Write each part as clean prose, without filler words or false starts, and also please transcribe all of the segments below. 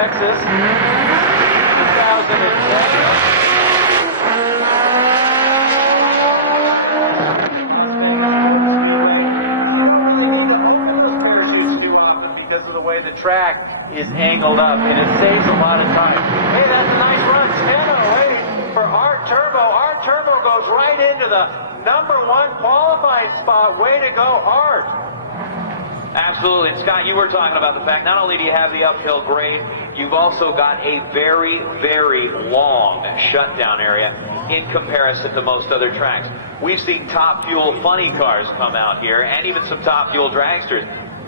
Texas, 2010. The track is angled up and it saves a lot of time. Hey, that's a nice run. Steno waiting for Art Turbo. Art Turbo goes right into the #1 qualifying spot. Way to go, Art. Absolutely. And Scott, you were talking about the fact not only do you have the uphill grade, you've also got a very, very long shutdown area in comparison to most other tracks. We've seen top fuel funny cars come out here and even some top fuel dragsters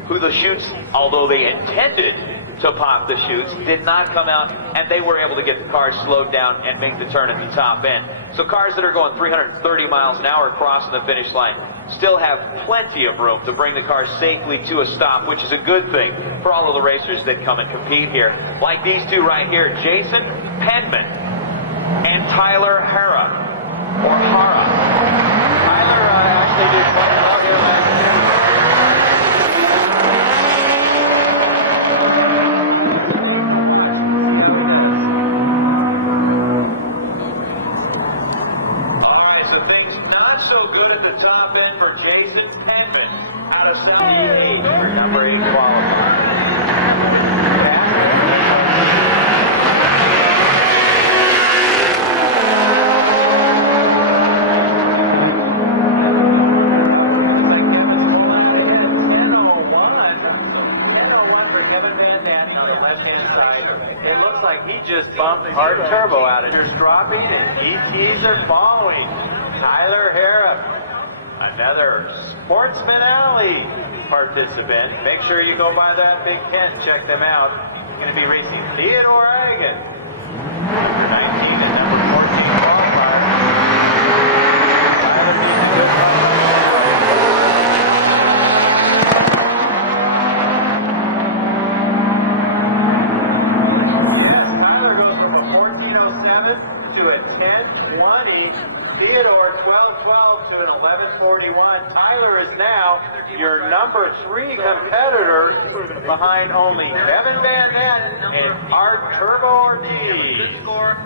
who the chutes, although they intended to pop the chutes, did not come out, and they were able to get the cars slowed down and make the turn at the top end. So cars that are going 330 miles an hour crossing the finish line still have plenty of room to bring the car safely to a stop, which is a good thing for all of the racers that come and compete here. Like these two right here, Jason Penman and Tyler Hara, or Hara. Tyler actually did quite well here last year. Top end for Jason Penman out of 78 for #8 qualifier. It looks like he just bumped Art Turbo out of here. Dropping and ETs are following. Tyler Hara, another Sportsman Alley participant. Make sure you go by that big tent and check them out. He's going to be racing Theodore Hagen. 19 and number 14 qualifier. Tyler needs a good run. Yes, Tyler goes from a 14:07 to a 10:20. Theodore 12:12 to an 11:41. Tyler is now your #3 competitor behind only Kevin Van Nett and Art Turbo Ortiz. Good score.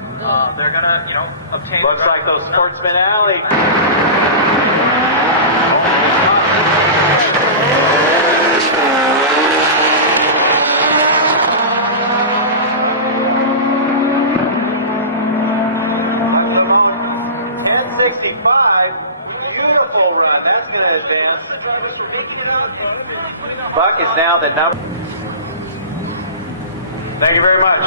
They're gonna, obtain. Looks like those Sportsman Alley. Beautiful run. That's going to advance. Buck is now the number. Thank you very much.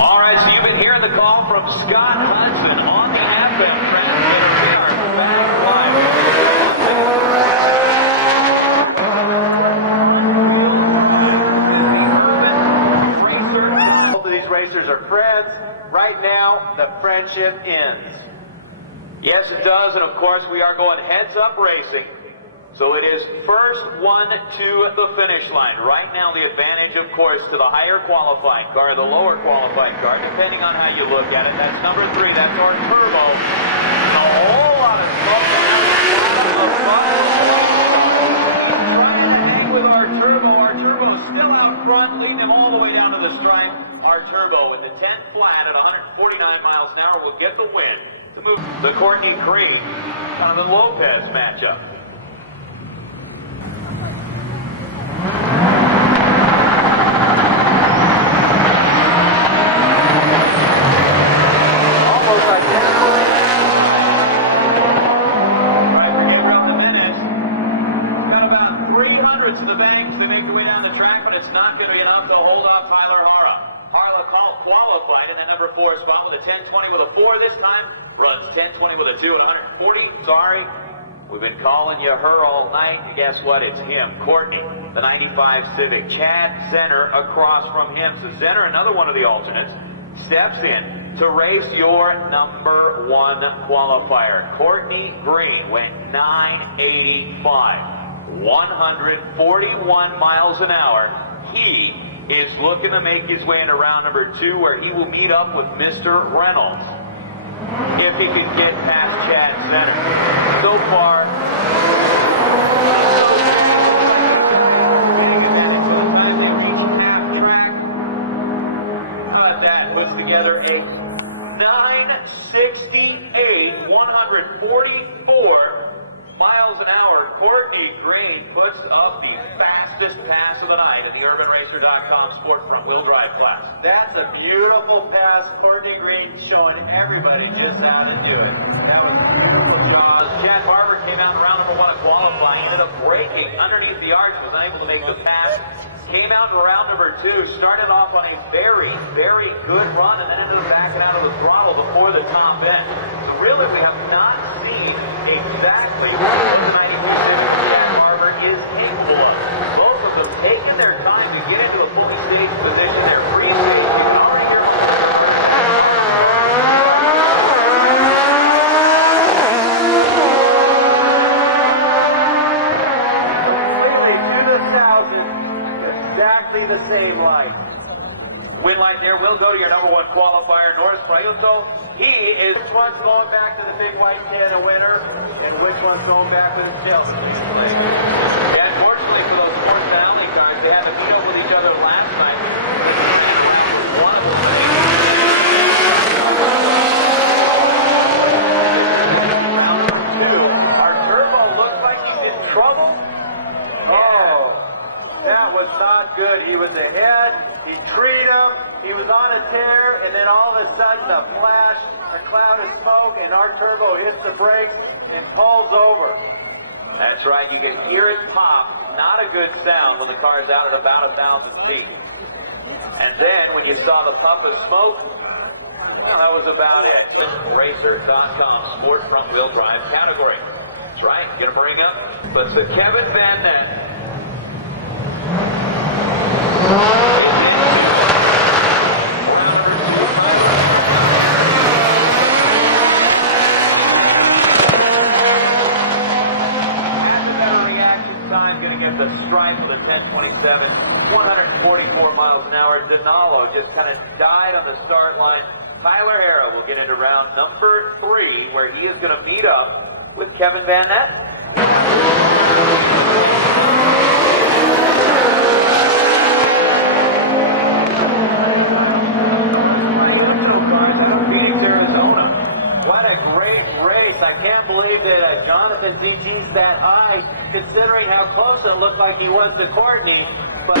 All right, so you've been hearing the call from Scott Hudson on the FM transmitter. We are back live. Are friends. Right now, the friendship ends. Yes, it does, and of course, we are going heads-up racing. So it is first one to the finish line. Right now, the advantage, of course, to the higher qualifying car, the lower qualifying car, depending on how you look at it. That's #3, that's Art Turbo. A whole lot of smoke and a lot of fun. Trying to hang with Art Turbo. Art Turbo still out front, leading him all the way down to the stripe. Art Turbo with the 10 flat at 149 miles an hour will get the win to move the Courtney Green on the Lopez matchup. Almost identical. Right, we're getting around the minute. It's got about 300s in the bank to make the way down the track, but it's not going to be enough to hold off Tyler Hara. Harla qualified in that #4 spot with a 10:20 with a 4 this time. Runs 10:20 with a 2 and 140. Sorry, we've been calling you her all night. And guess what? It's him, Courtney, the 95 Civic. Chad Zenner across from him. So Zenner, another one of the alternates, steps in to race your #1 qualifier. Courtney Green went 985, 141 miles an hour. He is looking to make his way into round #2, where he will meet up with Mr. Reynolds. he could get past Chad Center. So far, puts together a 968, 144 miles an hour. Courtney Green puts up the fastest pass of the night in the UrbanRacer.com Sport Front Wheel Drive class. That's a beautiful pass. Courtney Green showing everybody just how to do it. That was beautiful. Chad Barber came out in round number 1 of qualifying, ended up breaking underneath the arch, was unable to make the pass. Came out in round number 2, started off on a very, very good run, and then ended up backing out of the throttle before the top end. So really, we have not seen exactly what the 90% Chad Barber is capable of. Both of them taking their time to get into a fully staged position. They're free-staged. You can already hear the same line. Win light there will go to your number 1 qualifier, Norris Prayuto. He is. Which one's going back to the big white kid, a winner, and which one's going back to the Chelsea? Yeah, unfortunately for those sports and only guys, they had to meet up with each other last night. One of them. Round number 2. Our turbo looks like he's in trouble. That was not good. He was ahead, he treed him, he was on a tear, and then all of a sudden a flash, a cloud of smoke, and our turbo hits the brakes and pulls over. That's right, you can hear it pop. Not a good sound when the car's out at about 1,000 feet. And then when you saw the puff of smoke, well, that was about it. Racer.com Sport Front Wheel Drive category. That's right, gonna bring up, but the Kevin Van Ness. The stripe of the 1027, 144 miles an hour. Denalo just kind of died on the start line. Tyler Harrah will get into round number 3, where he is going to meet up with Kevin Van Ness. What a great race. I can't believe that Jonathan DG's that high, considering how close it looked like he was to Courtney. But